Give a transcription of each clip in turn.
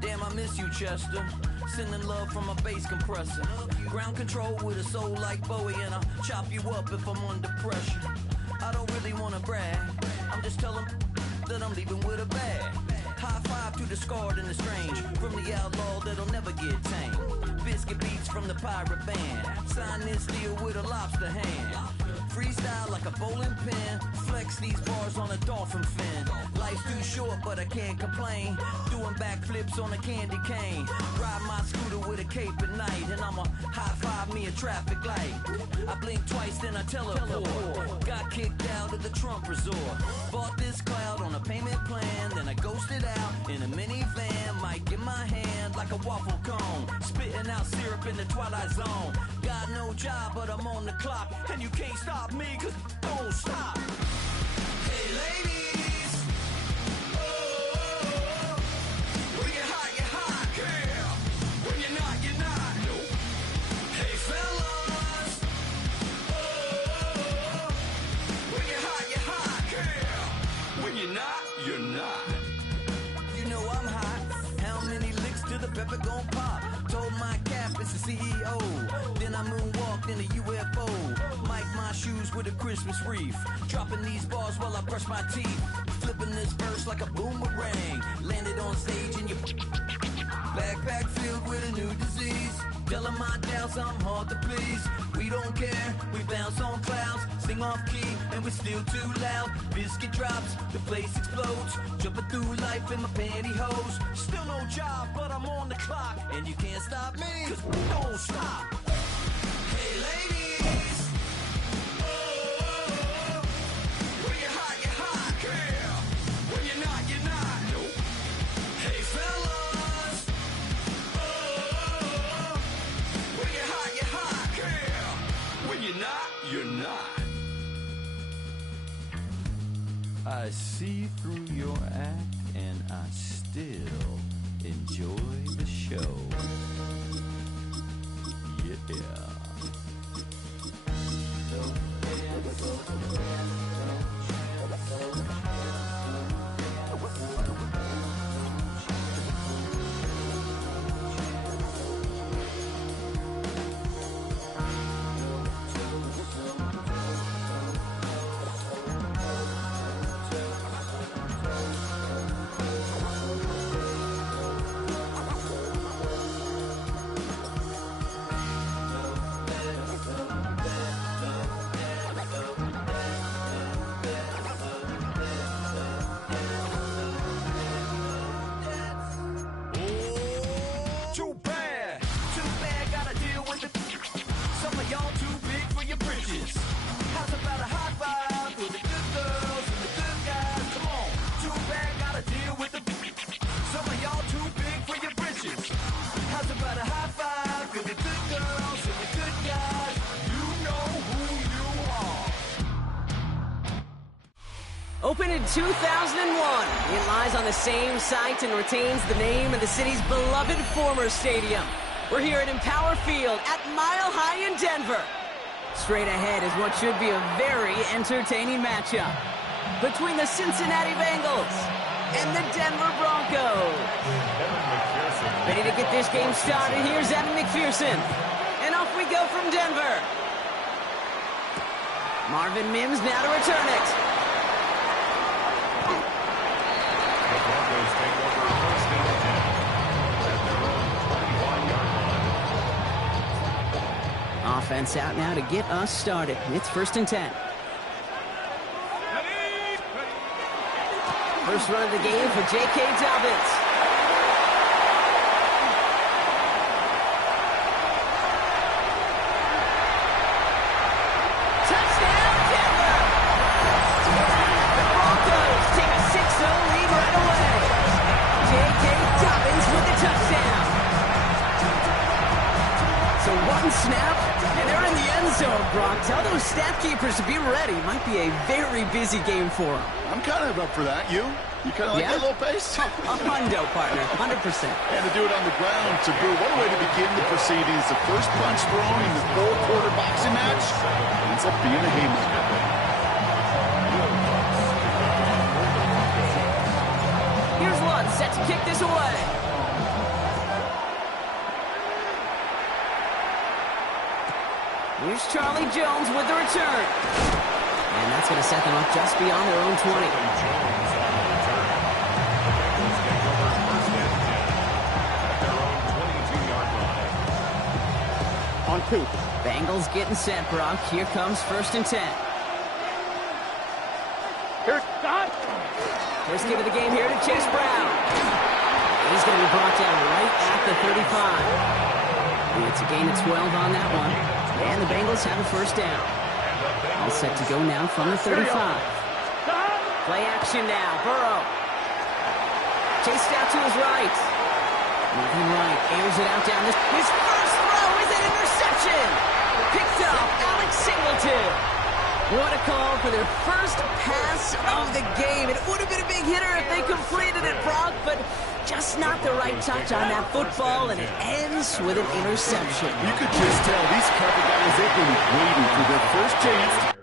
Damn, I miss you, Chester. Sending love from a bass compressor. Ground control with a soul like Bowie, and I'll chop you up if I'm under pressure. I don't really wanna brag, I'm just telling that I'm leaving with a bag. High five to the scarred and the strange, from the outlaw that'll never get tamed. Biscuit beats from the pirate band, sign this deal with a lobster hand. Freestyle like a bowling pin, flex these bars on a dolphin fin. Life's too short but I can't complain, doing backflips on a candy cane. Ride my scooter with a cape at night, and I'ma high five me a traffic light. I blink twice then I teleport, got kicked out of the Trump resort. Bought this cloud on a payment plan, then I ghosted out in a minivan. Mic in my hand like a waffle cone, spitting out syrup in the twilight zone. Got no job but I'm on the clock, and you can't stop me, cause don't stop. Hey ladies, oh, when you're hot, girl. When you're not, nope. Hey fellas, oh, when you're hot, girl. When you're not, you're not. You know I'm hot, how many licks till the pepper gon' pop? Told my cap it's the CEO, then I moonwalked in a UFO. Mic my shoes with a Christmas wreath, dropping these bars while I brush my teeth. Flipping this verse like a boomerang, landed on stage in your backpack filled with a new disease. Telling my doubts I'm hard to please. We don't care, we bounce on clouds, sing off key, and we're still too loud. Biscuit drops, the place explodes, jumping through life in my pantyhose. Still no job, but I'm on the clock, and you can't stop me, cause don't stop. Hey ladies, oh, when you're hot, girl. When you're not, nope. Hey fellas, oh, when you're hot, girl. When you're not, you're not. I see through your act, and I still enjoy the show. Yeah. Opened in 2001, it lies on the same site and retains the name of the city's beloved former stadium. We're here at Empower Field at Mile High in Denver. Straight ahead is what should be a very entertaining matchup between the Cincinnati Bengals and the Denver Broncos. Ready to get this game started, here's Evan McPherson. And off we go from Denver. Marvin Mims now to return it. Offense out now to get us started. It's 1st and 10. First run of the game for J.K. Dobbins. Touchdown, Denver! The Broncos take a 6-0 lead right away. J.K. Dobbins with the touchdown. So what one snap, and they're in the end zone, Brock. Tell those stat keepers to be ready. Might be a very busy game for them. I'm kind of up for that. You kind of like that little pace? A hundo, partner, 100%. And to do it on the ground, to Brew, what a way to begin the proceedings. The first punch thrown in the four-quarter boxing match ends up being a haymaker. Here's Lutz, set to kick this away. Here's Charlie Jones with the return. And that's going to set them up just beyond their own 20. On 2. Bengals getting set, Brock. Here comes 1st and 10. Here's Scott. First give of the game here to Chase Brown. He's going to be brought down right at the 35. It's a gain of 12 on that one. And the Bengals have a first down. All set to go now from the 35. Play action now. Burrow. Chased out to his right. Moving right. Airs it out down. His first throw is an interception. Picked up Alex Singleton. What a call for their first pass of the game. It would have been a big hitter if they completed it, Brock, but just not the right touch on that football, and it ends with an interception. You could just tell these couple guys, they've been waiting for their first chance.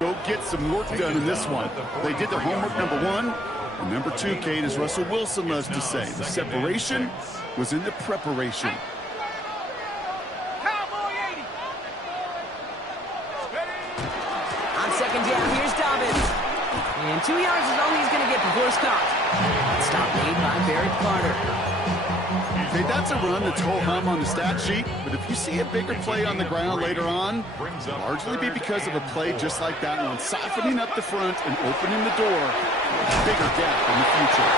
Go get some work done in this one. They did their homework, number one. And number two, Kate, as Russell Wilson loves to say, the separation was in the preparation. On second down, here's Dobbins. And 2 yards is all he's going to get before it's caught. Stop made by Barrett Carter. Okay, that's a run that's ho-hum on the stat sheet, but if you see a bigger play on the ground later on, it'll largely be because of a play just like that one, softening up the front and opening the door for a bigger gap in the future.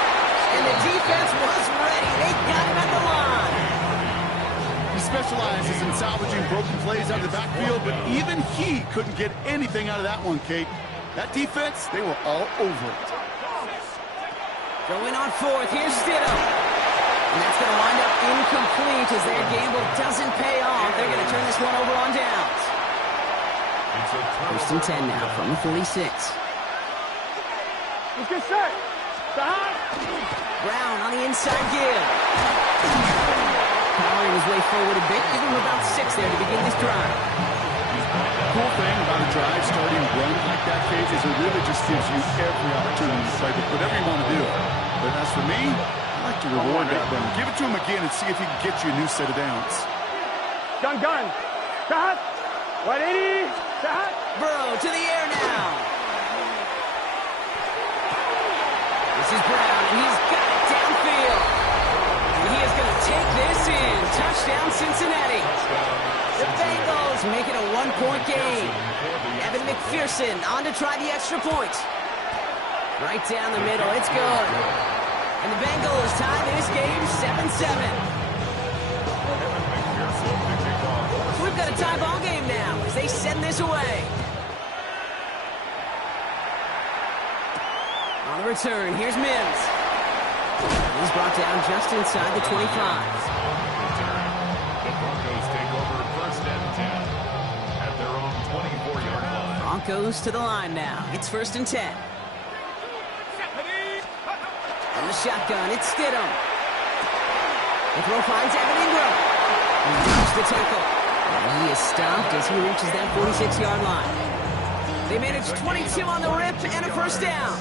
And the defense was ready. They got him at the line. He specializes in salvaging broken plays out of the backfield, but even he couldn't get anything out of that one, Kate. That defense, they were all over it. Going on 4th, here's Stidham. And that's going to wind up incomplete as their gamble doesn't pay off. They're going to turn this one over on downs. 1st and 10 now from the 46. Let's get set. Brown on the inside give. Powering his way forward a bit. Give him about 6 there to begin this drive. Cool thing about a drive starting run like that, Kate, is it really just gives you every opportunity to play with whatever you want to do. But as for me, I like to reward that run. Give it to him again and see if he can get you a new set of downs. Gun. Stop. 180. Stop. Burrow to the air now. This is Brown, and he's got it downfield. And he is going to take this in. Touchdown, Cincinnati. The Bengals make it a 1-point game. Evan McPherson on to try the extra point. Right down the middle. It's good. And the Bengals tie this game 7-7. We've got a tie ball game now as they send this away. On the return, here's Mims. He's brought down just inside the 25. Broncos to the line now. It's 1st and 10. From the shotgun, it's Stidham. The throw finds Evan Ingram. He reaches the tackle. And he is stopped as he reaches that 46-yard line. They managed 22 on the rip and a first down.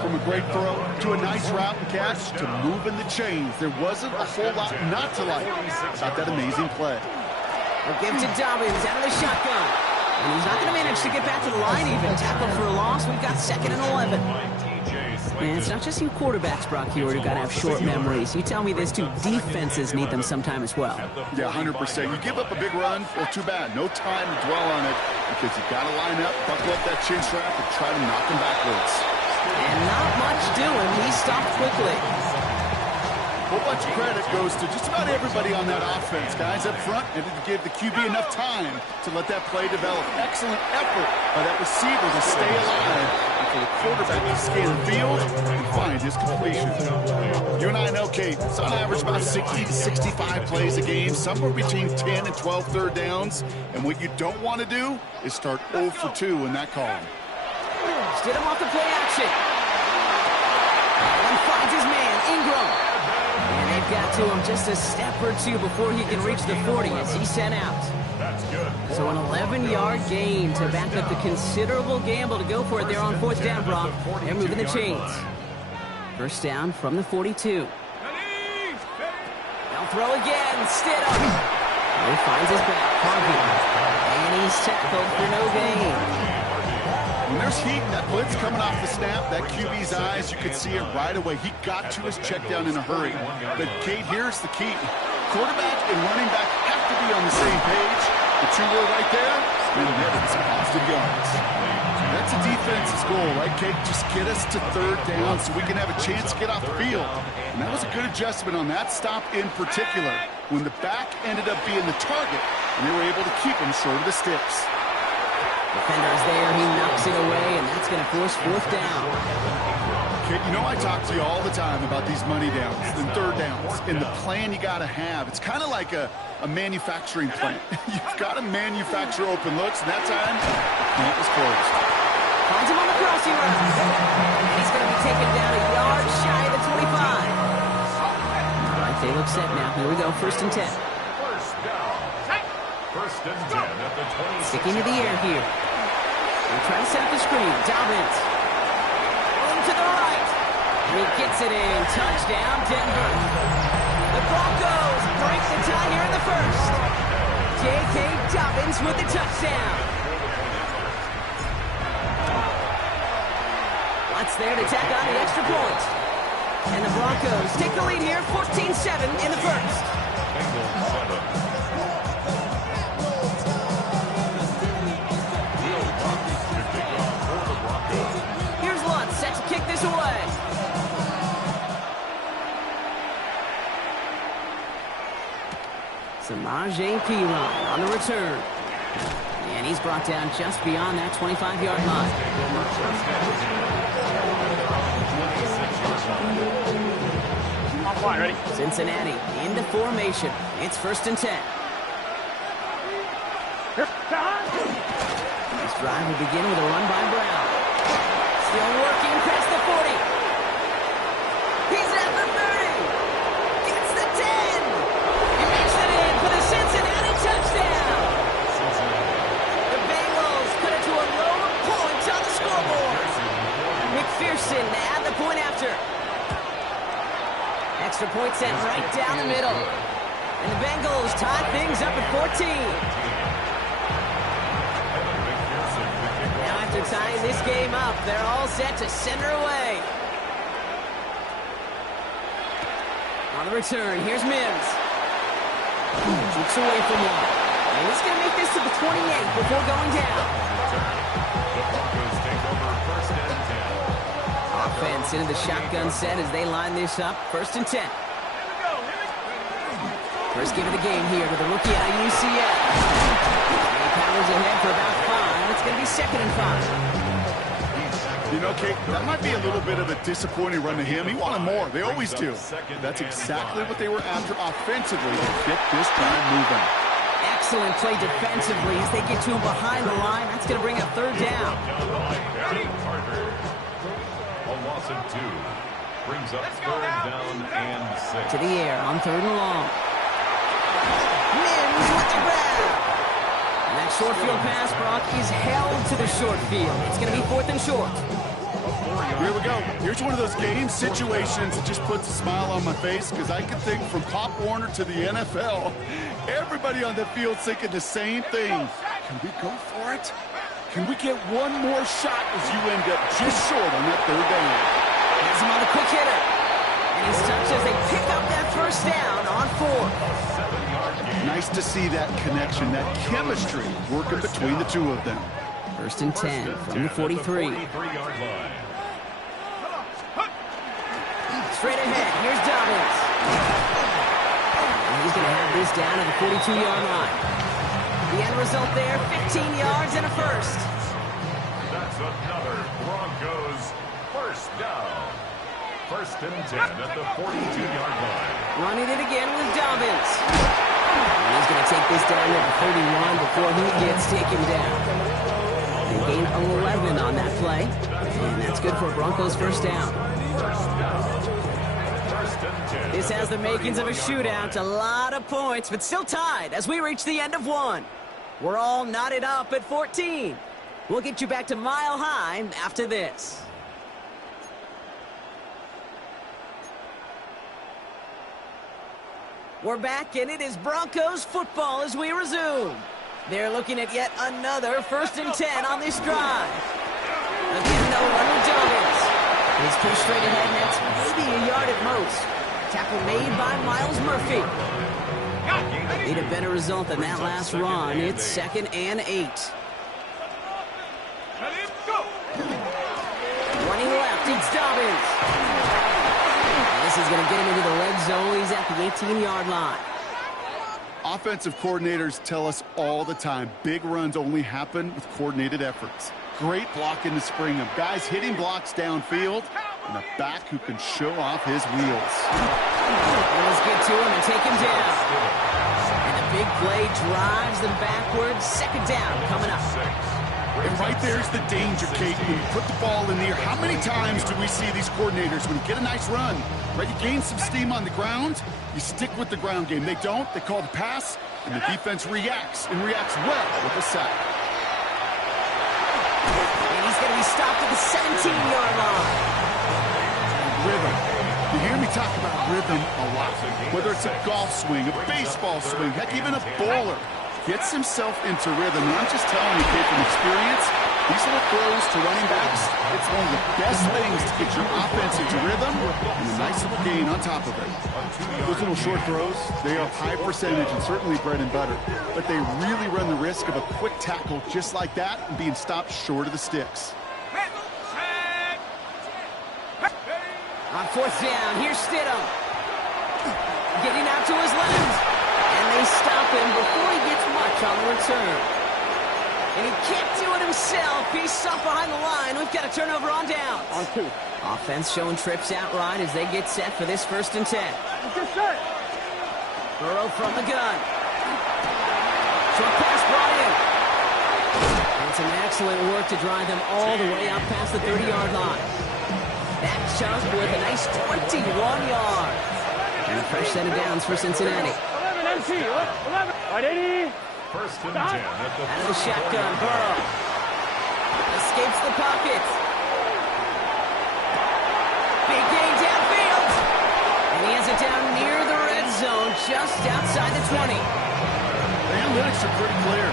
From a great throw to a nice route and catch to moving the chains, there wasn't a whole lot not to like about that amazing play. We'll give to Dobbins out of the shotgun. And he's not going to manage to get back to the line even. Tackle for a loss. We've got 2nd and 11. And it's not just you quarterbacks, Brock Hewitt, who got to have short memories. You tell me this too. Defenses need them sometime as well. Yeah, 100%. You give up a big run, well, too bad. No time to dwell on it because you got to line up, buckle up that chin strap, and try to knock him backwards. And not much doing. He stopped quickly. A whole bunch of credit goes to just about everybody on that offense. Guys up front needed to give the QB enough time to let that play develop. Excellent effort by that receiver to stay alive and for the quarterback to scan the field and find his completion. You and I know, Kate, it's on average about 60 to 65 plays a game, somewhere between 10 and 12 third downs. And what you don't want to do is start 0 for 2 in that column. Stood him off the play action. Allen finds his man, Ingram. And they've got to him just a step or two before he can reach the 40 as he's sent out. So an 11-yard gain to back up the considerable gamble to go for it there on 4th down, Brock. They're moving the chains. First down from the 42. They'll throw again. Stidham. He finds his back. Harvey. And he's tackled for no gain. When there's heat, that blitz coming off the snap, that QB's eyes, you could see it right away. He got to his check down in a hurry. But, Kate, here's the key. Quarterback and running back have to be on the same page. The two were right there, and netted some positive yards. That's a defense's goal, right, Kate? Just get us to 3rd down so we can have a chance to get off the field. And that was a good adjustment on that stop in particular, when the back ended up being the target, and they were able to keep him short of the sticks. Defender is there. He knocks it away, and that's going to force 4th down. Kate, you know I talk to you all the time about these money downs and 3rd downs and the plan you got to have. It's kind of like a manufacturing plant. You've got to manufacture open looks, and that time, the plant was closed. Finds him on the crossing route. And he's going to be taken down a yard shy of the 25. All right, they look set now. Here we go, 1st and 10. First and 10 at the 20. Sticking to the air here. They're trying to set up the screen. Dobbins. To the right. And he gets it in. Touchdown, Denver. The Broncos break the tie here in the 1st. J.K. Dobbins with the touchdown. Watts there to tack on the extra point. And the Broncos take the lead here, 14-7 in the 1st. Kick this away. Samaje Perine on the return. And he's brought down just beyond that 25-yard line. Offline, ready? Cincinnati into formation. It's 1st and 10. This drive will begin with a run by Brown. Still working past the 40. He's at the 30. Gets the 10. He makes it in for the Cincinnati touchdown. The Bengals cut it to a lower point on the scoreboard. McPherson to add the point after. Extra point sent right down the middle. And the Bengals tie things up at 14. After tying this game up, they're all set to center away. On the return, here's Mims. Keeps away from one. And he's going to make this to the 28 before going down. Offense into the shotgun set as they line this up. 1st and 10. First game of the game here to the rookie out of UCF. He powers ahead for about 5. It's going to be 2nd and 5. You know, Kate, that might be a little bit of a disappointing run to him. He wanted more. They always do. That's exactly what they were after offensively to get this drive moving. Excellent play defensively as they get to him behind the line. That's going to bring up 3rd down. A loss of 2. Brings up 3rd down and 6. To the air on 3rd and long. Mims with the grab. And that short field pass, Brock, is held to the short field. It's going to be 4th and short. Here we go. Here's one of those game situations that just puts a smile on my face because I can think from Pop Warner to the NFL, everybody on the field thinking the same thing. Can we go for it? Can we get one more shot as you end up just short on that 3rd down? Has him on the quick hitter. And he's touched as they pick up that 1st down on 4th. Nice to see that connection, that chemistry working between the two of them. 1st and 10 from the 43. Straight ahead, here's Dobbins. And he's going to have this down at the 42-yard line. The end result there, 15 yards and a 1st. That's another Broncos 1st down. 1st and 10 at the 42-yard line. Running it again with Dobbins. And he's going to take this down at the 31 before he gets taken down. They gained 11 on that play. And that's good for a Broncos 1st down. This has the makings of a shootout. A lot of points, but still tied as we reach the end of one. We're all knotted up at 14. We'll get you back to Mile High after this. We're back, and it is Broncos football as we resume. They're looking at yet another 1st and 10 on this drive. Again, no run with Dobbins. He's pushed straight ahead, and that's maybe a yard at most. Tackle made by Miles Murphy. Need a better result than that last run. It's 2nd and 8. Running left, it's Dobbins. This is going to get him into the red zone. He's at the 18-yard line. Offensive coordinators tell us all the time, big runs only happen with coordinated efforts. Great blocking to spring them. Guys hitting blocks downfield, and a back who can show off his wheels. Let's get to him and take him down. And the big play drives them backwards. 2nd down coming up. And right there's the danger, Kate. When you put the ball in the air, how many times do we see these coordinators, when you get a nice run, right, you gain some steam on the ground, you stick with the ground game. They don't. They call the pass, and the defense reacts, and reacts well with the sack. And he's going to be stopped at the 17-yard line. Rhythm. You hear me talk about rhythm a lot. Whether it's a golf swing, a baseball swing, heck, even a bowler gets himself into rhythm. And I'm just telling you, kid, from experience, these little throws to running backs, it's one of the best things to get your offense into rhythm and a nice little gain on top of it. Those little short throws, they are high percentage and certainly bread and butter, but they really run the risk of a quick tackle just like that and being stopped short of the sticks. On 4th down, here's Stidham. Getting out to his left. And they stop him before he gets much on the return. And he can't do it himself. He's stuck behind the line. We've got a turnover on downs. On 2. Offense showing trips out right as they get set for this 1st and 10. Burrow from the gun. Short pass brought in. And some excellent work to drive them all the way up past the 30-yard line. That chunk with a nice 21 yards. And a fresh set of downs for Cincinnati. 11 MC. 11. Right, 80. 1st and 10 at the Out of the shotgun, Burrow. Escapes the pocket. Big gain downfield. And he has it down near the red zone, just outside the 20. The analytics are pretty clear.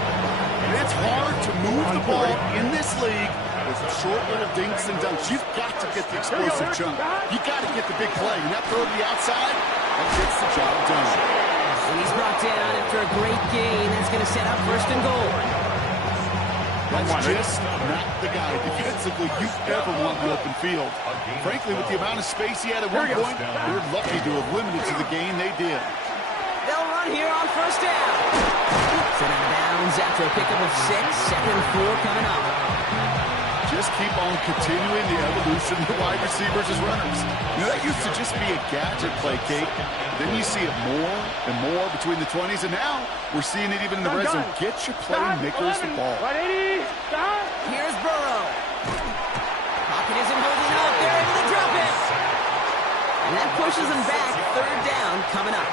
It's hard to move the ball in this league with short little dinks and dunks. You've got to get the explosive jump. You got to get the big play. And that throw to the outside, that gets the job done. And he's brought down after a great gain. That's going to set up 1st and goal. That's just not the guy defensively you ever want in the open field. Frankly, with the amount of space he had at one point, they're lucky to have limited to the gain they did. They'll run here on 1st down. Set out of bounds after a pickup of 6. 2nd and 4 coming up. Just keep on continuing the evolution of the wide receivers as runners. You know, that used to just be a gadget play, Kate. Then you see it more and more between the 20s, and now we're seeing it even in the red zone. Get your playmakers the ball. Right, 80. Stop. Here's Burrow. Pocket isn't holding up. They're able to drop it. And that pushes them back. 3rd down coming up.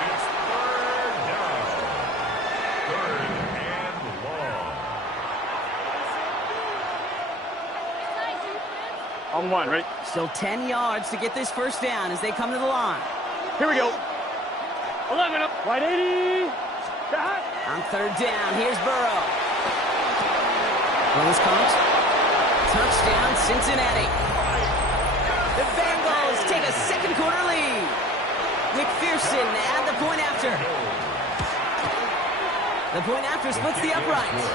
On one, ready? Still 10 yards to get this first down as they come to the line. Here we go. 11 up. Wide 80. Stop. On third down, here's Burrow. Burrow's caught. Touchdown, Cincinnati. The Bengals take a second quarter lead. McPherson at the point after. The point after splits the uprights.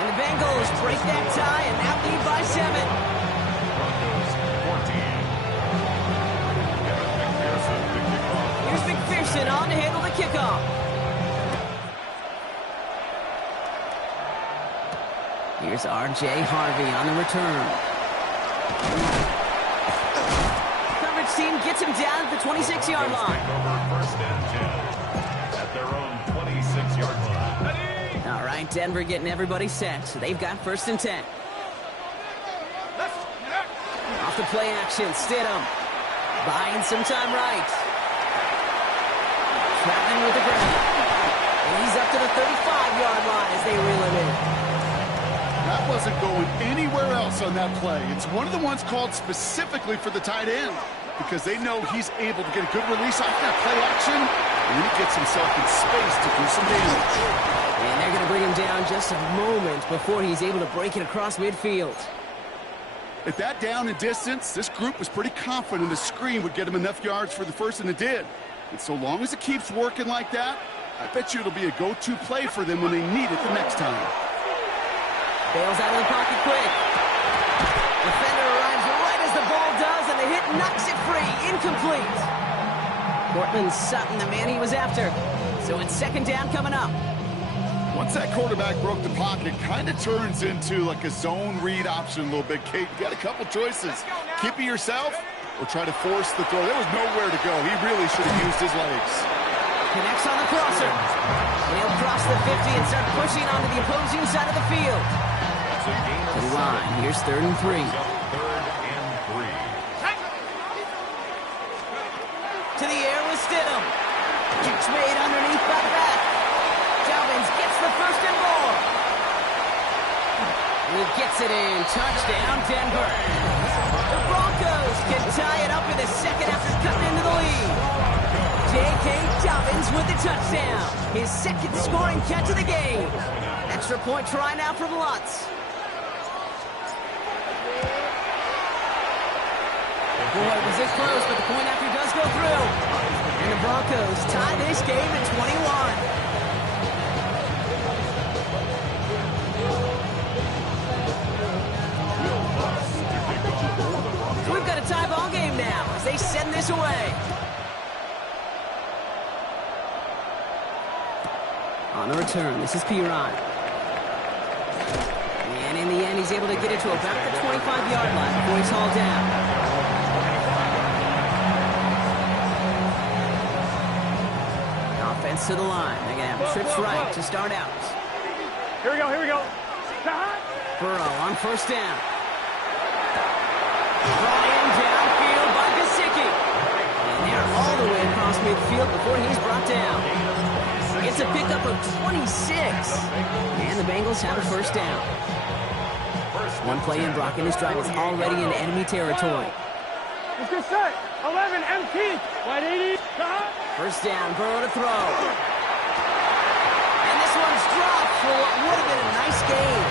And the Bengals break that tie and now lead by 7. Here's McPherson on to handle the kickoff. Here's R.J. Harvey on the return. Coverage team gets him down at the 26-yard line. First and 10 at their own 26-yard line. All right, Denver getting everybody set. So they've got first and 10. Off the play action, Stidham. Buying some time right. Traveling with the ground. And he's up to the 35-yard line as they reel him in. That wasn't going anywhere else on that play. It's one of the ones called specifically for the tight end because they know he's able to get a good release off that play action, and then he gets himself in space to do some damage. And they're going to bring him down just a moment before he's able to break it across midfield. At that down and distance, this group was pretty confident the screen would get him enough yards for the first, and it did. And so long as it keeps working like that, I bet you it'll be a go-to play for them when they need it the next time. Bails out of the pocket quick. Defender arrives right as the ball does, and the hit knocks it free. Incomplete. Cortland Sutton, the man he was after. So it's second down coming up. Once that quarterback broke the pocket, kind of turns into like a zone read option a little bit, Kate. You got a couple choices. Keep it yourself or try to force the throw. There was nowhere to go. He really should have used his legs. Connects on the crosser. And he'll cross the 50 and start pushing onto the opposing side of the field. To the line. Here's 3rd and 3. To the air with Stidham. Catch made underneath by back. Dobbins gets the first and more. He gets it in. Touchdown, Denver. The Broncos can tie it up in the second after cutting into the lead. J.K. Dobbins with the touchdown. His second scoring catch of the game. Extra point try now from Lutz. Boy, was it close, but the point after does go through. And the Broncos tie this game at 21. We've got a tie ball game now as they send this away. On the return, this is Pirine. And in the end, he's able to get it to about the 25-yard line before he's hauled down. Offense to the line. They're going to have trips right to start out. Here we go, here we go. Burrow on first down. Brought in downfield by Gesicki. And they're all the way across midfield before he's brought down. It's a pickup of 26. And the Bengals have a first down. One play in, Brock, and this drive is already in enemy territory. Let's get set. 11, empty. Wide 80. First down, Burrow to throw. And this one's dropped for what would have been a nice gain.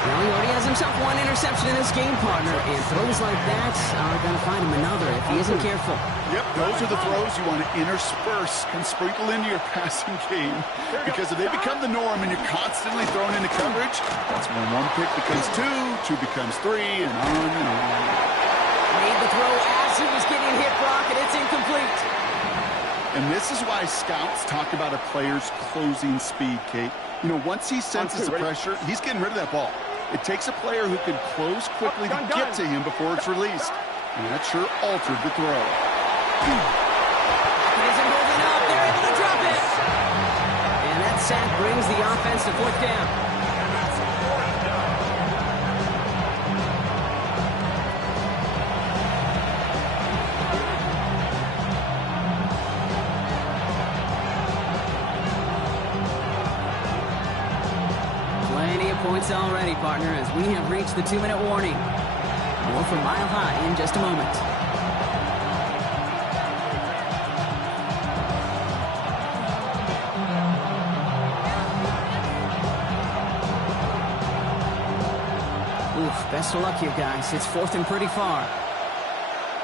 Well, he already has himself one interception in this game, partner, and throws like that are going to find him another if he isn't careful. Yep, those are the throws you want to intersperse and sprinkle into your passing game, because if they become the norm and you're constantly thrown into coverage, that's when one pick becomes two becomes three, and on and on. Made the throw as he was getting hit, Brock, and it's incomplete. And this is why scouts talk about a player's closing speed, Kate. You know, once he senses the pressure, he's getting rid of that ball. It takes a player who can close quickly to get to him before it's released. And that sure altered the throw. It isn't holding up. They're able to drop it. And that sack brings the offense to fourth down. Points already, partner, as we have reached the 2-minute warning. We'll from Mile High in just a moment. Oof, best of luck here, guys. It's fourth and pretty far.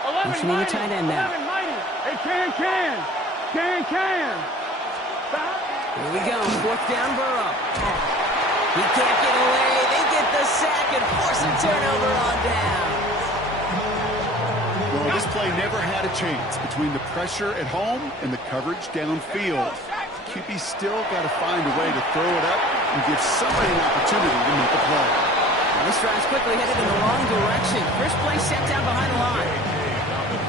11, Motioning the tight end now. 11, mighty. Hey, can. Stop. Here we go, fourth down, Burrow. He can't get away. They get the sack and force a turnover on down. Well, this play never had a chance between the pressure at home and the coverage downfield. QB still got to find a way to throw it up and give somebody an opportunity to make a play. This drive's quickly headed in the wrong direction. First play set down behind the line.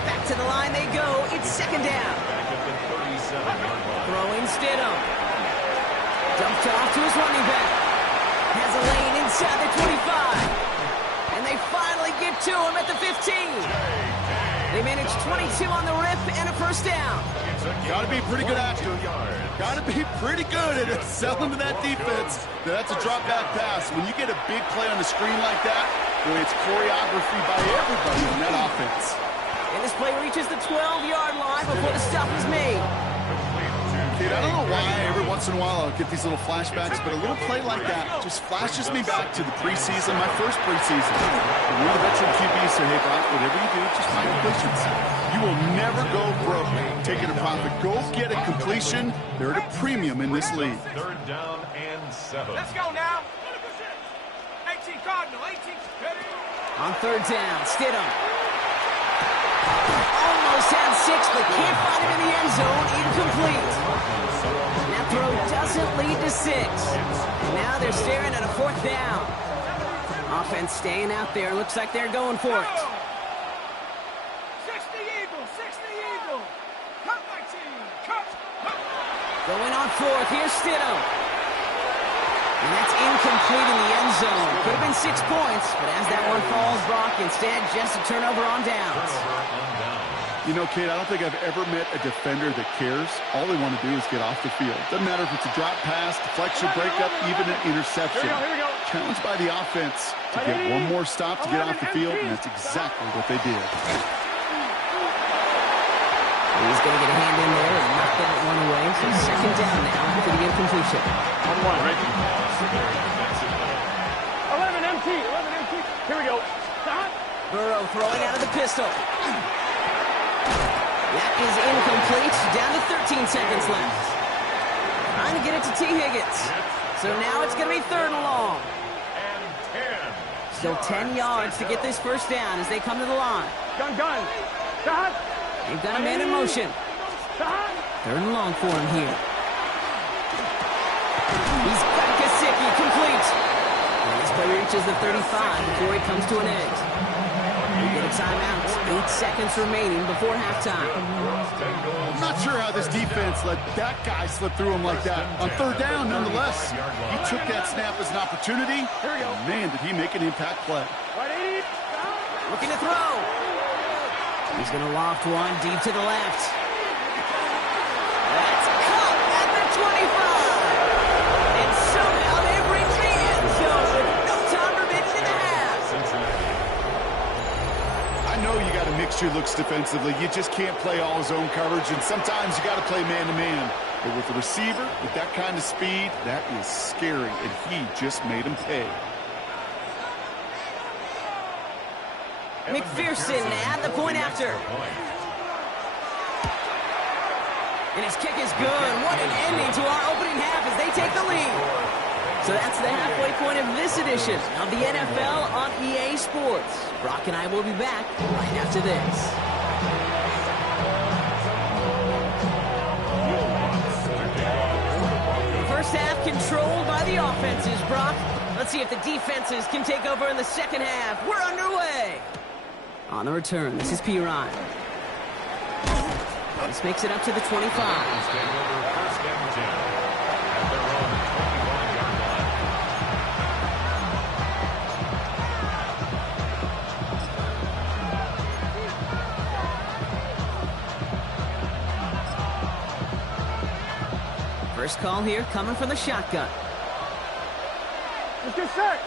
Back to the line they go. It's second down. Throwing Stidham. Dumped off to his running back. Has a lane inside the 25. And they finally get to him at the 15. They managed 22 on the rip and a first down. Got to be a pretty good actor. Got to be pretty good at selling to that defense. That's a drop back pass. When you get a big play on the screen like that, boy, it's choreography by everybody on that offense. And this play reaches the 12-yard line before the stop is made. Kid, I don't know why every once in a while I'll get these little flashbacks, but a little play like that just flashes me back to the preseason, my first preseason. And one of the veteran QBs said, hey, Brock, whatever you do, just find completions. You will never go broke taking a profit. Go get a completion. They're at a premium in this league. Third down and 7. Let's go now. 18 Cardinal, 18. Ready? On third down, Stidham. Almost had 6, but can't find him in the end zone. Incomplete. That throw doesn't lead to 6. And now they're staring at a fourth down. Offense staying out there. Looks like they're going for it. 60 Eagle. Cut my team. Cut. Going on fourth. Here's Stidham. And that's incomplete in the end zone. Could have been 6 points, but as that one falls, Brock, instead just a turnover on downs. You know, Kate, I don't think I've ever met a defender that cares. All they want to do is get off the field. Doesn't matter if it's a drop pass, deflection, breakup, even an interception. Here we go. Challenged by the offense to get one more stop to get off the field, and that's exactly what they did. He's going to get a hand in there and knock that one away. So second down now after the incompletion. 1-1, Reggie. 11 MT. Here we go. Stop. Burrow throwing out of the pistol. That is incomplete. Down to 13 seconds left. Trying to get it to T. Higgins. So now it's going to be third and long. Still 10 yards to get this first down as they come to the line. Gun. Stop. They've got a man in motion. Stop. Third and long for him here. He's got Gesicki complete. And this play reaches the 35 before he comes to an end. We get a timeout. 8 seconds remaining before halftime. I'm not sure how this defense let that guy slip through him like that. On third down, nonetheless, he took that snap as an opportunity. Man, did he make an impact play. Looking to throw. He's going to loft one deep to the left. That's caught at the 25. And somehow they reach the end zone with no time remaining in the half. I know you got to mix your looks defensively. You just can't play all zone coverage, and sometimes you got to play man-to-man. But with the receiver, with that kind of speed, that is scary, and he just made him pay. McPherson at the point after. And his kick is good. What an ending to our opening half as they take the lead. So that's the halfway point of this edition of the NFL on EA Sports. Brock and I will be back right after this. First half controlled by the offenses, Brock. Let's see if the defenses can take over in the second half. We're underway. On the return, this is P. Ryan. This makes it up to the 25. First call here coming from the shotgun. Let's get set.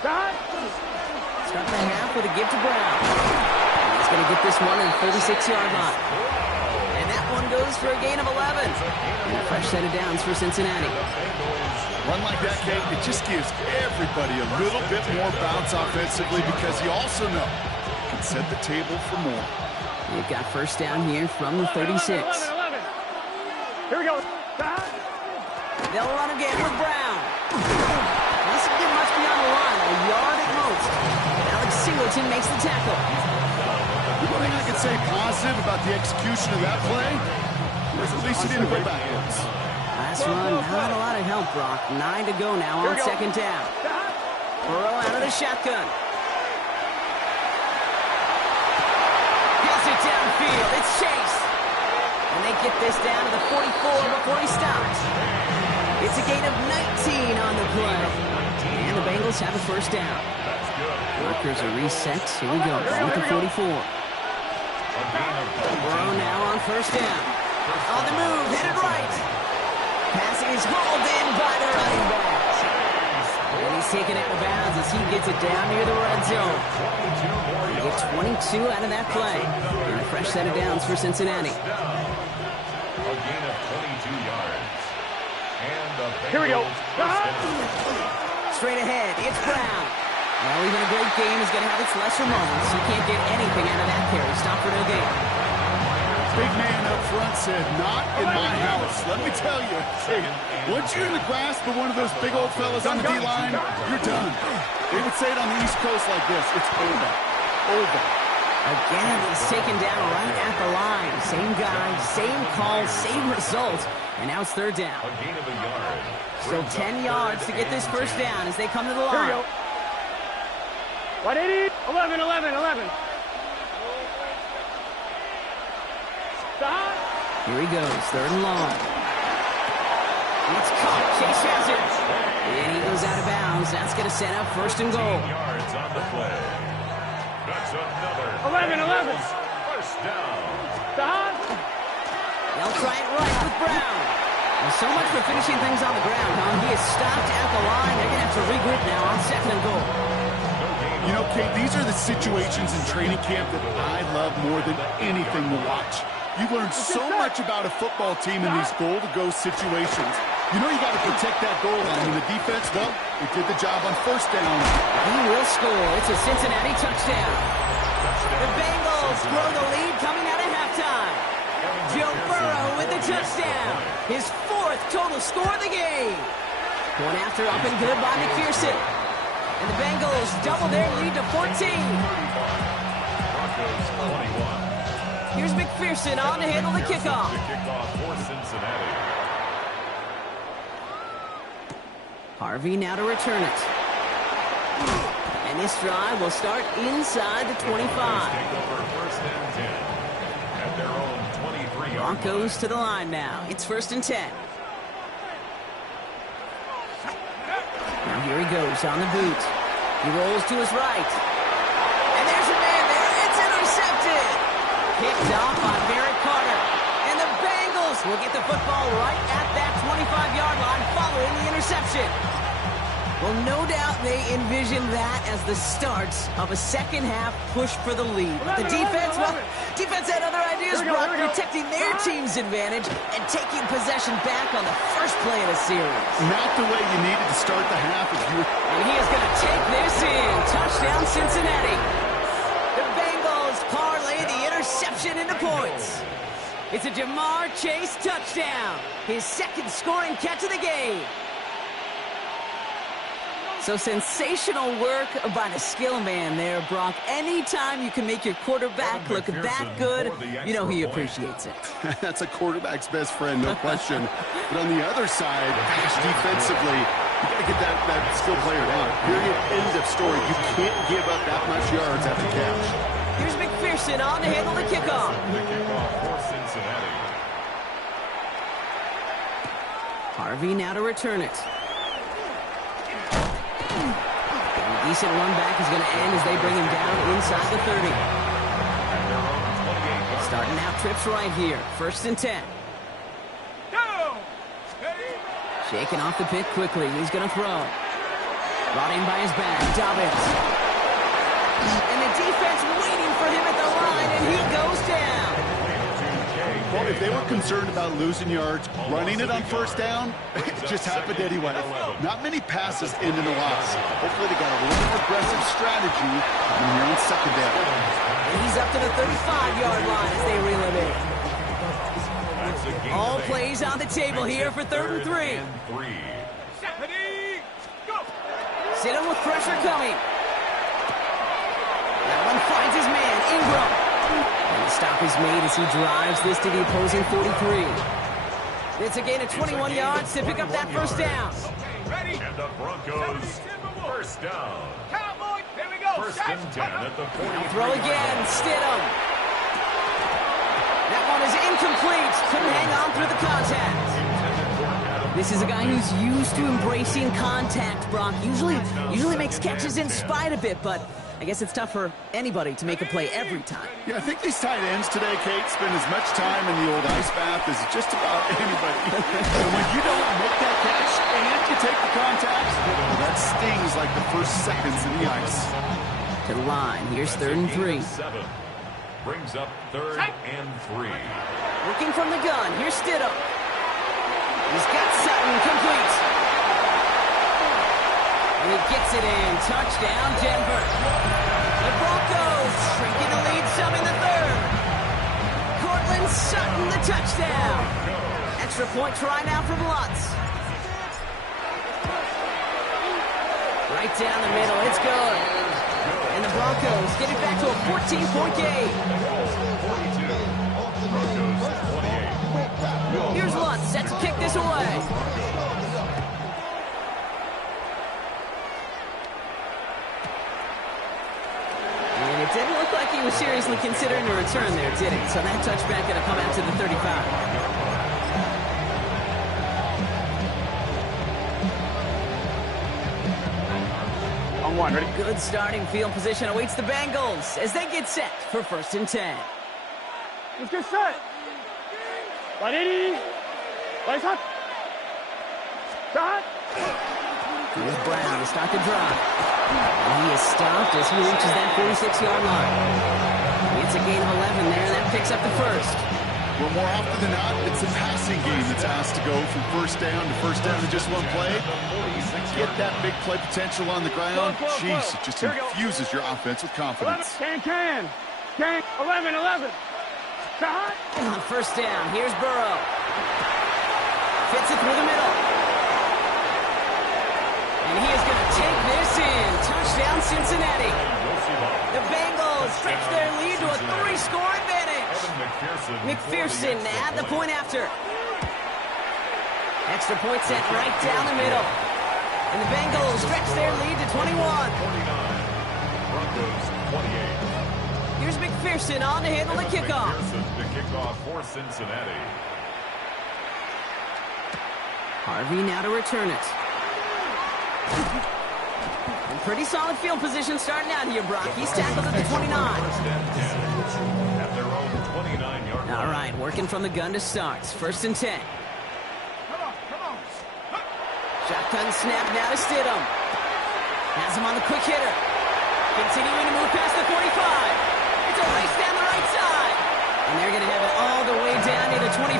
Stop. Start the half with a give to Brown. He's going to get this one at the 36-yard line. And that one goes for a gain of 11. And a fresh set of downs for Cincinnati. Run like that, Kate, it just gives everybody a little bit more bounce offensively because you also know you can set the table for more. They've got first down here from the 36. 11. Here we go. They'll run again with Brown. This will get much beyond the line, a yard at most. Alex Singleton makes the tackle. One thing I can say positive about the execution of that play is at least he didn't go backwards. Last run, not a lot of help, Brock. 9 to go now on second down. Burrow out of the shotgun. Gets it downfield. It's Chase. And they get this down to the 44 before he stops. It's a gain of 19 on the play. And the Bengals have a first down. Markers are reset. Here we go. Ball with the 44. Burrow now on first down. On the move, headed right. Pass is hauled in by the running back. And he's taken out of bounds as he gets it down near the red zone. They get 22 out of that play. And a fresh set of downs for Cincinnati. A gain of 22 yards. And the Here we go. Straight ahead, it's Brown. Well, even a great game is going to have its lesser moments. You can't get anything out of that carry. Stop for no gain. Big man up front said, not in my house. Let me tell you, hey, once you're in the grasp of one of those big old fellas on the D-line, you're done. They would say it on the East Coast like this, it's over. Over. Again, he's taken down right at the line. Same guy, same call, same result. And now it's third down. a gain of a yard. So 10 yards to get this first down as they come to the Here we line. go. 180. 11. Stop. Here he goes, third and long. It's caught, Chase has it. And he goes out of bounds. That's going to set up first and goal. 10 yards on the play. That's another. 11. First down. Stop. They'll try it right with Brown. Well, so much for finishing things on the ground, huh? He is stopped at the line. They're going to have to regroup now on second and goal. You know, Kate, these are the situations in training camp that I love more than anything to watch. You learn so much about a football team in these goal-to-go situations. You know you got to protect that goal line. And the defense, well, they did the job on first down. He will score. It's a Cincinnati touchdown. The Bengals throw the lead coming out of halftime. Joe Burrow with the touchdown. His fourth total score of the game. Going after up and good by McPherson. And the Bengals double their lead to 14. Broncos 21. Here's McPherson on to handle the kickoff. The kickoff for Cincinnati. Harvey now to return it. And this drive will start inside the 25. Take over first and 10. At their own 23-yard line. Broncos to the line now. It's first and 10. Now here he goes on the boot. He rolls to his right. And there's a man there. It's intercepted. Picked off by Barrett Carter. And the Bengals will get the football right at that 25-yard line following the interception. Well, no doubt they envision that as the start of a second-half push for the lead. But the defense, well, defense had other ideas, Brock, protecting their team's advantage and taking possession back on the first play of the series. Not the way you needed to start the half if you were... And he is going to take this in. Touchdown, Cincinnati. The Bengals parlay the interception into points. It's a Jamar Chase touchdown. His second scoring catch of the game. So sensational work by the skill man there, Brock. Anytime you can make your quarterback look that good, you know he appreciates it. That's a quarterback's best friend, no question. But on the other side, gosh, defensively, you got to get that skill player down. Period. End of story. You can't give up that much yards after catch. Here's McPherson on to handle the kickoff. The kickoff for Cincinnati. Harvey now to return it. A decent run back is going to end as they bring him down inside the 30. Starting out trips right here. First and 10. Shaking off the pick quickly. He's going to throw. Brought in by his back. Dobbins. And the defense waiting for him at the line, and he goes down. Well, if they were concerned about losing yards, running it on first down, it just happened anyway. Not many passes end in a loss. Hopefully they got a little more aggressive strategy when you're on second down. And he's up to the 35-yard line as they reel him in. All plays on the table here for 3rd and 3. Sit him with pressure coming. That one finds his man, Ingram. And the stop is made as he drives this to the opposing 43. It's a gain of 21 yards to pick up that first down. And the Broncos, first down. Cowboy, here we go. First and 10 at the 43. Throw again, Stidham. That one is incomplete. Couldn't hang on through the contact. This is a guy who's used to embracing contact, Brock. Usually makes catches in spite of it, but I guess it's tough for anybody to make a play every time. Yeah, I think these tight ends today, Kate, spend as much time in the old ice bath as just about anybody. And when you don't make that catch and you take the contact, that stings like the first seconds in the ice. To the line. Here's 3rd and 3. Brings up 3rd and 3. Looking from the gun. Here's Stidham. He's got Sutton complete. And he gets it in. Touchdown, Denver. The Broncos shrinking the lead some in the 3rd. Cortland Sutton, the touchdown. Extra point try now from Lutz. Right down the middle. It's good. And the Broncos get it back to a 14-point game. Here's Lutz, set to kick this away. And it didn't look like he was seriously considering a return there, did it? So that touchback going to come out to the 35. On one, ready? Good starting field position awaits the Bengals as they get set for 1st and 10. Let's get set. 180. Lights up. Shot. Here's Brown to start the drive. And he is stopped as he reaches that 46-yard line. It's a gain of 11 there, and that picks up the first. Well, more often than not, it's a passing game that's asked to go from first down in just one play. Get that big play potential on the ground. Jeez, it just infuses your offense with confidence. Can. 11. Shot. On first down, here's Burrow. Fits it through the middle. And he is going to take this in. Touchdown, Cincinnati. The Bengals stretch their lead to a 3-score advantage. McPherson at the point after. Extra point set right down the middle. And the Bengals stretch their lead to 21. 49. Broncos 28. Here's McPherson on to handle the kickoff. McPherson to kick off for Cincinnati. Harvey now to return it. And pretty solid field position starting out here, Brock. He's tackled at the 29. At their own 29-yard line. All right, working from the gun to start. 1st and 10. Shotgun snap now to Stidham. Has him on the quick hitter. Continuing to move past the 45. It's a race down the right side. And they're going to have it all the way down to the 25.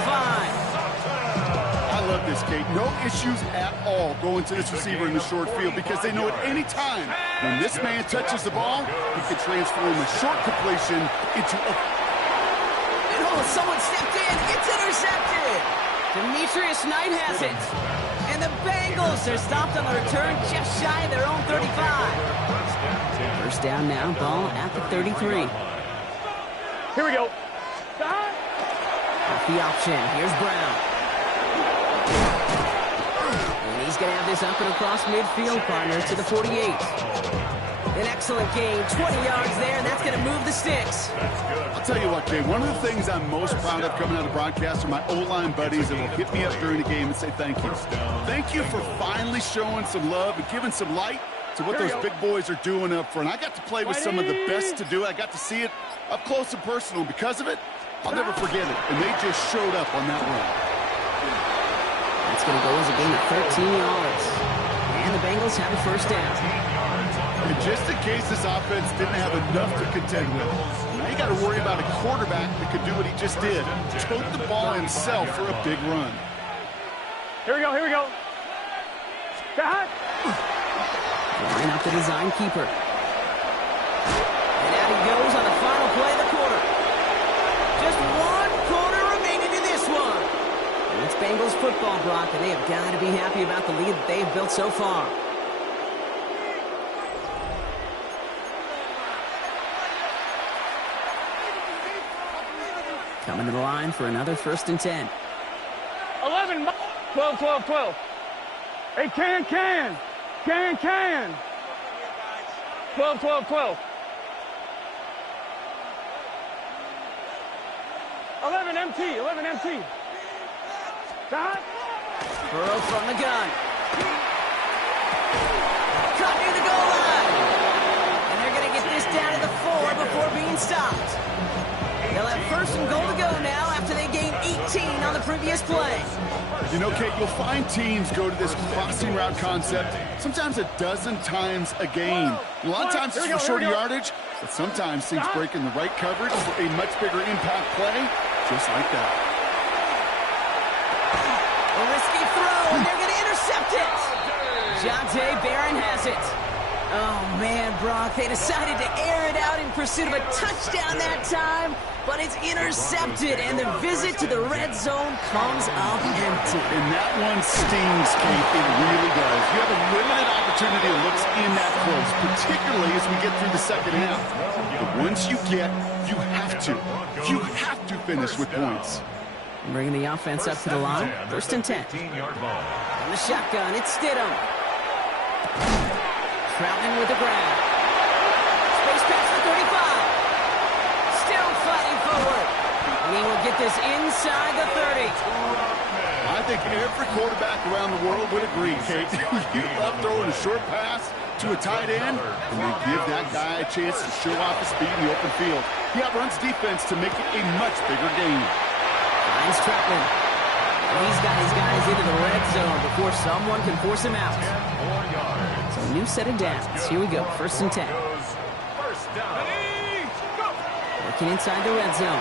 I love this, Kate. No issues at all going to this receiver in the short field because they know at any time when this man touches the ball, he can transform a short completion into a... And someone stepped in. It's intercepted. Demetrius Knight has it. And the Bengals are stopped on the return just shy of their own 35. First down now, ball at the 33. Here we go. Off the option. Here's Brown. And he's going to have this up and across midfield, partner, to the 48. An excellent gain. 20 yards there, and that's going to move the sticks. I'll tell you what, Jay, one of the things I'm most proud of coming out of broadcast are my O-line buddies that will hit me up during the game and say thank you. Thank you for finally showing some love and giving some light to what those big boys are doing up front. I got to play with some of the best to do it. I got to see it up close and personal. Because of it, I'll never forget it. And they just showed up on that run. That's going to go as a gain of 13 yards. And the Bengals have a first down. And just in case this offense didn't have enough to contend with, now you got to worry about a quarterback that could do what he just did, tote the ball himself for a big run. Here we go, here we go. Got it. Line up the design keeper. And out he goes on the final play of the quarter. Just one quarter remaining in this one. And it's Bengals football, Brock, and they have got to be happy about the lead that they've built so far. Coming to the line for another 1st and 10. 11, 12, 12, 12. Hey, can. 12, 12, 12. 11 MT. Stop. Burrow from the gun. Caught near the goal line. And they're going to get this down to the 4 before being stopped. They'll have 1st and goal to go now after they gained 18 on the previous play. You know, Kate, you'll find teams go to this crossing route concept sometimes a dozen times a game. A lot of times it's for shorter yardage, but sometimes things break in the right coverage for a much bigger impact play, just like that. A risky throw, and they're going to intercept it. Jonte Barron has it. Oh, man, Brock, they decided to air it out in pursuit of a touchdown that time, but it's intercepted, and the visit to the red zone comes up empty. And that one stings, Kate. It really does. You have a limited opportunity that looks in that close, particularly as we get through the second half. But once you get, you have to finish with points. Bringing the offense up to the line, 1st and 10. On the shotgun, it's Stidham. Troutman with the grab. Space pass to 35. Still fighting forward. And he will get this inside the 30. I think every quarterback around the world would agree, Kate. You love throwing a short pass to a tight end, and they give that guy a chance to show off his speed in the open field. He outruns defense to make it a much bigger game. Finds Troutman. And he's got his guys into the red zone before someone can force him out. So a new set of downs. Here we go, 1st and 10. Working inside the red zone.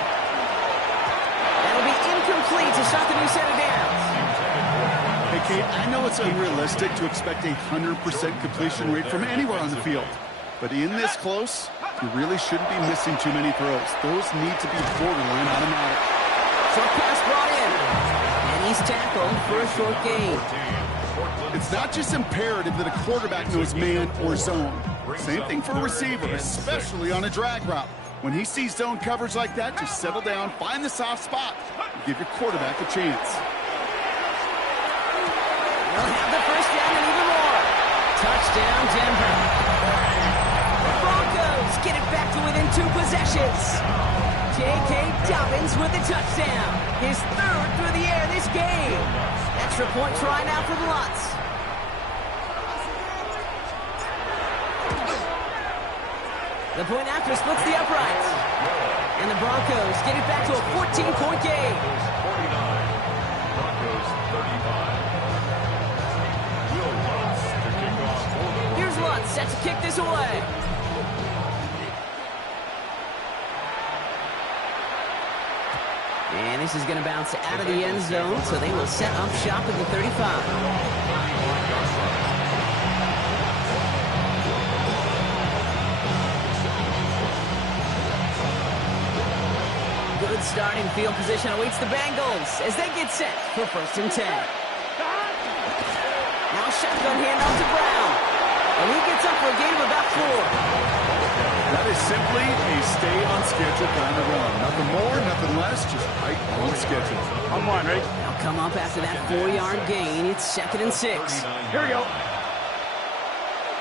That'll be incomplete to start the new set of downs. Hey, Kate, I know it's unrealistic to expect a 100% completion rate from anywhere on the field. But in this close, you really shouldn't be missing too many throws. Those need to be borderline automatic. Short pass brought in. And he's tackled for a short gain. It's not just imperative that a quarterback knows man or zone. Same thing for a receiver, especially on a drag route. When he sees zone coverage like that, just settle down, find the soft spot, and give your quarterback a chance. They'll have the 1st down and even more. Touchdown, Denver. The Broncos get it back to within 2 possessions. J.K. Dobbins with the touchdown. His 3rd through the air this game. Extra point try now for the Lutz. The point after splits the uprights. And the Broncos get it back to a 14-point game. Here's Lutz set to kick this away. And this is going to bounce out of the end zone, so they will set up shop at the 35. Good starting field position awaits the Bengals as they get set for 1st and 10. Now shotgun handoff to Brown. And he gets up for a gain of about 4. That is simply a stay-on-schedule kind of run. Nothing more, nothing less, just right on schedule. I'm one, ready? Now come up after that 4-yard gain. It's 2nd and 6. Here we go.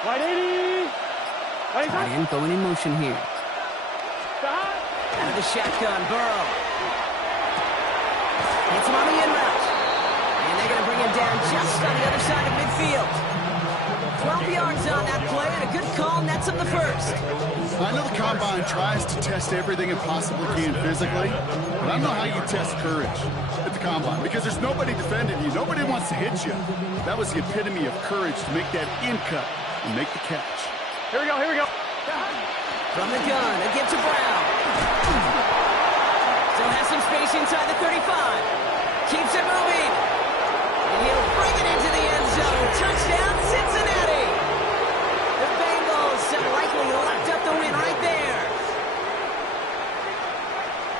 Wide 80. Tight end going in motion here. Stop. Out of the shotgun, Burrow. Hits him on the in route. And they're going to bring him down just on the other side of midfield. 12 yards on that play, and a good call nets him the 1st. I know the Combine tries to test everything it possibly can physically, but I don't know how you test courage at the Combine, because there's nobody defending you. Nobody wants to hit you. That was the epitome of courage to make that in cut and make the catch. Here we go, here we go. From the gun, a give to Brown. Still has some space inside the 35. Keeps it moving. And he'll bring it into the end zone. Touchdown, Cincinnati. The Bengals have likely locked up the win right there.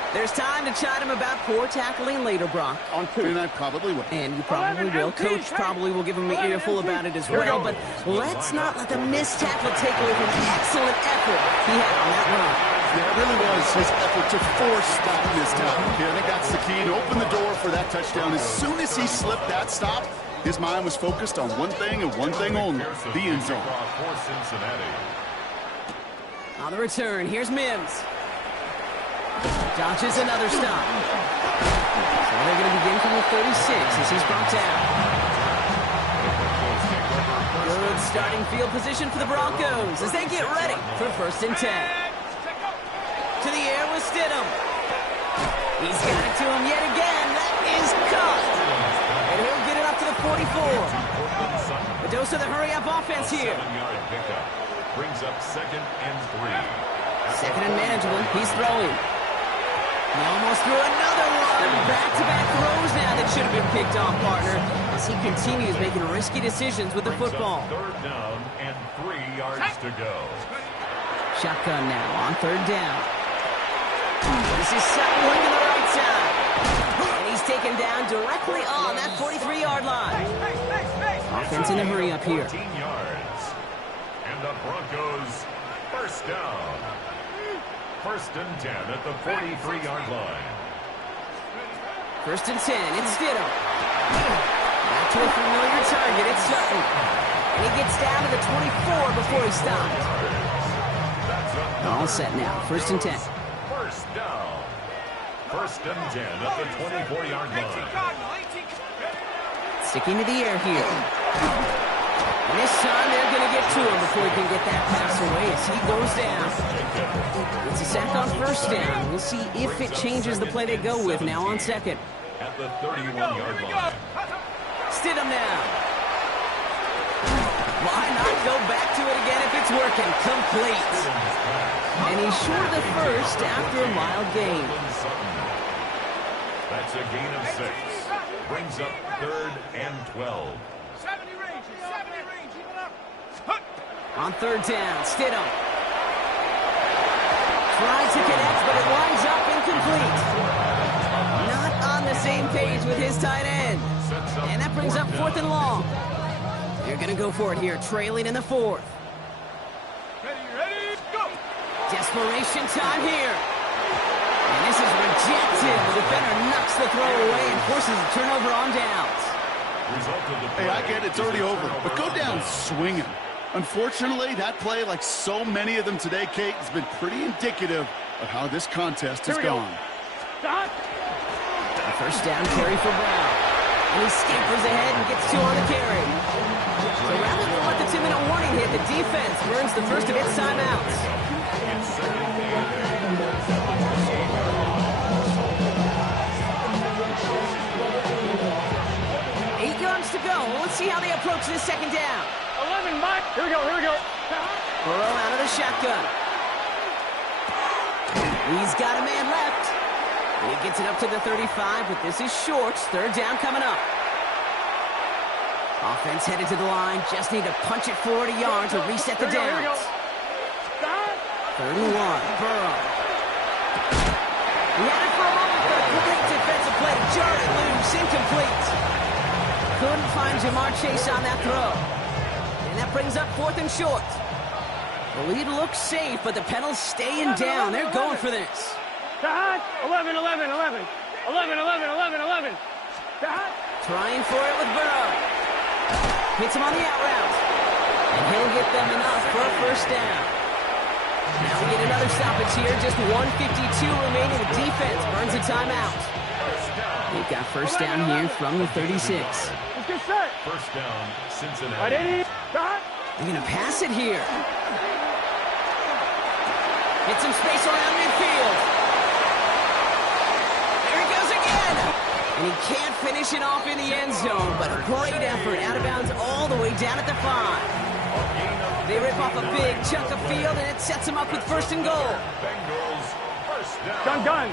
There's time to chide him about poor tackling later, Brock. On 2. And I probably will. And you probably will. Coach probably will give him an earful about it as well. But let's not let the missed tackle take away from the excellent effort he had on that run. Yeah, it really was his effort to force that missed tackle. I think that's the key, to open the door for that touchdown. As soon as he slipped that stop, his mind was focused on one thing and one thing only, the end zone. On the return, here's Mims. Dodges another stop. So they're going to begin from the 36 as he's brought down. Good starting field position for the Broncos as they get ready for 1st and 10. To the air with Stidham. He's got it to him yet again. That is caught. And he'll get it up to the 44. A dose of the hurry-up offense here. 7-yard pickup brings up 2nd and 3. Second and manageable. He's throwing. He almost threw another one. Back-to-back throws now that should have been picked off, partner, as he continues making risky decisions with the football. 3rd down and 3 yards to go. Shotgun now on 3rd down. This is Sutton to the right side. And he's taken down directly on that 43-yard line. Offense in a hurry up here. 14 yards. And the Broncos 1st down. 1st and 10 at the 43-yard line. 1st and 10. It's Stidham. Back to a familiar target. It's Sutton. And he gets down to the 24 before he stops. All set now. 1st and 10. 1st down. 1st and 10 at the 24-yard line. Sticking to the air here. And this time they're going to get to him before he can get that pass away as he goes down. It's a sack on 1st down. We'll see if it changes the play they go with now on 2nd. At the 31-yard line. Stidham now. Why not go back to it again if it's working? Complete. And he's short of the 1st after a mild gain. That's a gain of 6. Brings up 3rd and 12. On 3rd down, Stidham. Tries to connect, but it winds up incomplete. Not on the same page with his tight end. And that brings up 4th and long. They're going to go for it here, trailing in the 4th. Ready, go! Desperation time here. And this is rejected. The defender knocks the throw away and forces a turnover on downs. Hey, I get it, it's already over, but go down swinging. Unfortunately, that play, like so many of them today, Kate, has been pretty indicative of how this contest has gone. A 1st down carry for Brown. And he scampers ahead and gets 2 on the carry. So rather than let the 2-minute warning hit, the defense burns the first of its timeouts. 8 yards to go. Let's see how they approach this 2nd down. 11, Mike. Here we go, here we go. Burrow out of the shotgun. He's got a man left. And he gets it up to the 35, but this is short. 3rd down coming up. Offense headed to the line. Just need to punch it forward a yard to reset the downs. 31, Burrow. He had it for a moment, but a great defensive play to jar it loose. Incomplete. Couldn't find Jamar Chase on that throw. And that brings up 4th and short. The lead looks safe, but the Penals staying down. They're going for this. 11, 11, 11. 11, 11, 11, 11. Trying for it with Burrow. Hits him on the out route. And he'll get them enough for a 1st down. Now we get another stoppage here. Just 1:52 remaining. The defense burns a timeout. They've got 1st down here from the 36. Let's get set. 1st down, Cincinnati. Ready, They're going to pass it here. Get some space around midfield. There he goes again. And he can't finish it off in the end zone, but a great effort out of bounds all the way down at the 5. A gain of They rip off a big chunk of field, and it sets them up with first and goal. Bengals first down. Gun.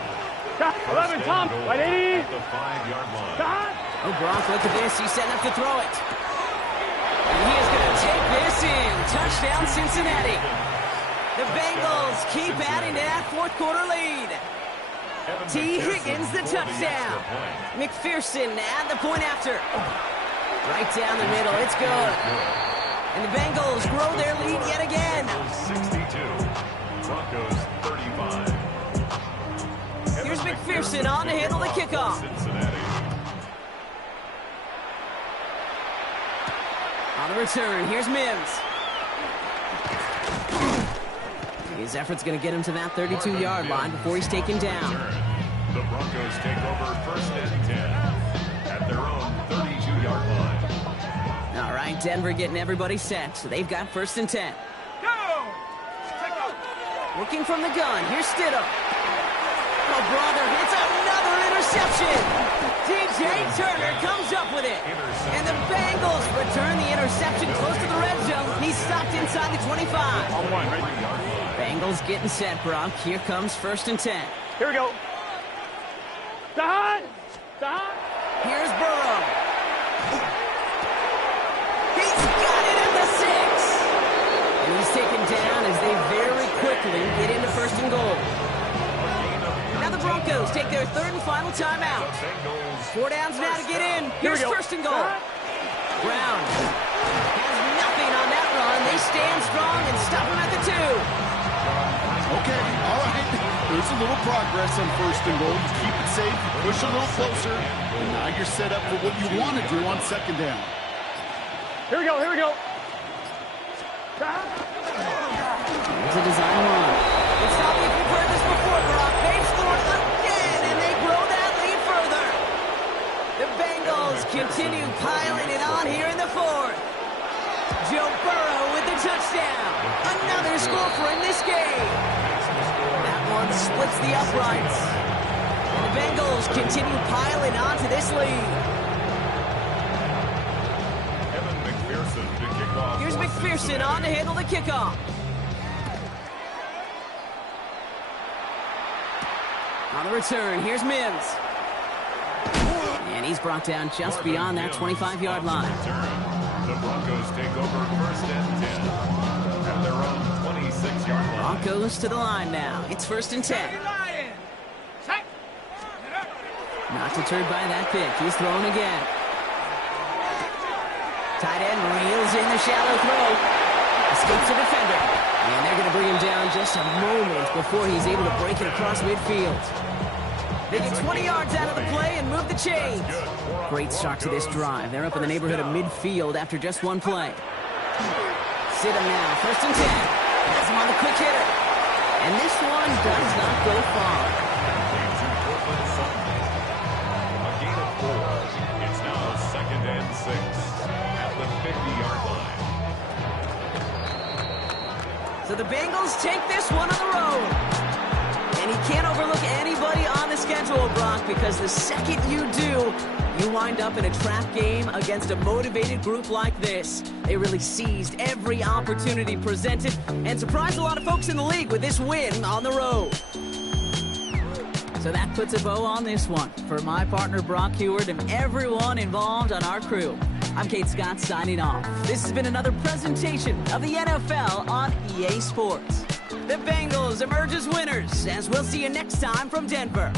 11, Tom. Right 80. At the 5-yard line. Oh, Gronk, look at this. He's setting up to throw it. And he is going to take this in. Touchdown, Cincinnati. The Bengals keep adding to that fourth quarter lead. T. Higgins, the touchdown. McPherson at the point after. Right down the middle. It's good. And the Bengals grow their lead yet again. 62. Broncos 35. Here's McPherson on to handle the kickoff. Cincinnati. On the return, here's Mims. His effort's going to get him to that 32-yard line before he's taken down. The Broncos take over first and 10 at their own 32-yard line. All right, Denver getting everybody set, so they've got first and 10. Looking from the gun, here's Stidham. Oh, brother, it's another interception. DJ Turner comes up with it. And the Bengals return the interception close to the red zone. He's stopped inside the 25. On one, right? Bengals getting set, Brock. Here comes first and 10. Here we go. Dahad. Here's Burrow. He's got it at the 6. And he's taken down as they very quickly get into first and goal. Now the Broncos take their third and final timeout. 4 downs now to get in. Here's first and goal. Brown has nothing on that run. They stand strong and stop him at the 2. Okay, all right. There's a little progress on first and goal. You keep it safe, you push a little closer, and now you're set up for what you want to do on second down. Here we go. It's a design run. It's not if you've heard this before, Brock. They've scored again, and they grow that lead further. The Bengals continue piling it on here in the fourth. Joe Burrow with the touchdown. Another score for him this game. That one splits the uprights. And the Bengals continue piling on to this lead. Evan McPherson to kick off. Here's McPherson on to handle the kickoff. On the return, here's Mims. And he's brought down just beyond that 25-yard line. The Broncos take over first and 10 at their own 26-yard line. Broncos to the line now. It's first and 10. Not deterred by that pick. He's throwing again. Tight end reels in the shallow throw. Escapes the defender. And they're going to bring him down just a moment before he's able to break it across midfield. They get 20 yards out of the play and move the chains. Great start to this drive. They're up in the neighborhood of midfield after just one play. Sit him now. First and 10. Has him on the quick hitter. And this one does not go far. A gain of 4. It's now second and 6 at the 50-yard line. So the Bengals take this one on the road. And he can't overlook anybody on the schedule, Brock, because the second you do, you wind up in a trap game against a motivated group like this. They really seized every opportunity presented and surprised a lot of folks in the league with this win on the road. So that puts a bow on this one. For my partner, Brock Heward, and everyone involved on our crew, I'm Kate Scott signing off. This has been another presentation of the NFL on EA Sports. The Bengals emerge as winners, as we'll see you next time from Denver.